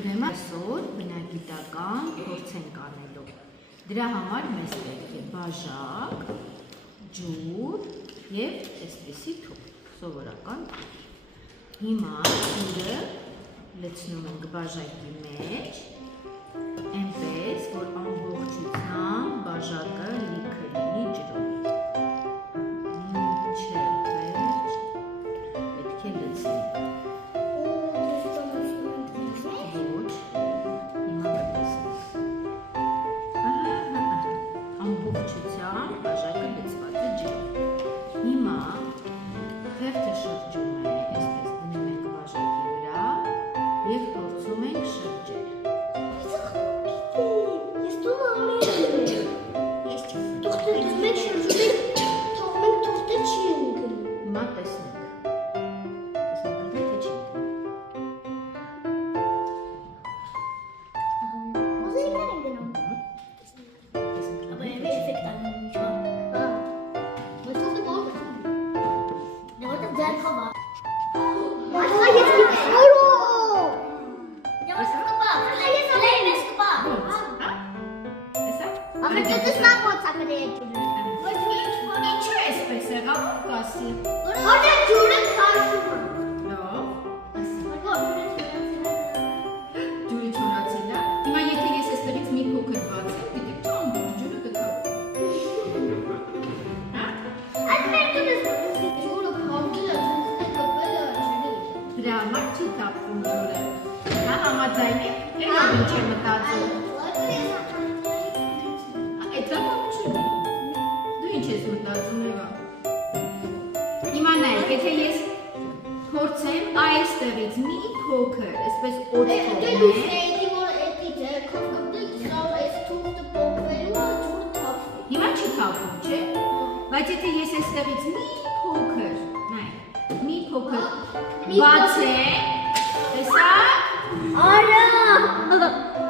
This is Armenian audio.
Ուրեմն այսօր բնագիտական փորձ ենք անելու։ Դրա համար մեզ պետք է բաժակ, ջուր եւ այսպիսի թուղթ, սովորական թուղթ։ Հիմա ջուրը լցնում ենք բաժակի մեջ, այնպես որ ամբողջությամբ բաժակը լիքը լինի ջրով։ Պետք է լցնենք։ Ամբողջությամբ բաժակը լցված է ջրով։ Հիմա հերթը շրջում է, այսպես դնում ենք բաժակի վրա եւ փորձում ենք շրջել։ Հիմա տեսնենք։ Դրա համար չի թափվում ջուրը։ Հա, համաձայն եք։ Եկեք ինչ եմ մտածում։ Այդ բանը չի։ Դու ինչ ես մտածում, Եվա։ Հիմա նայեք, եթե ես փորձեմ այստեղից մի փոքր, այսպես օդ Հիմա չի թափվում, չէ՞։ Բայց եթե ես այստեղից մի փոքր, նայեք, մի փոքր բացեմ, տեսա՞ք։ Արա!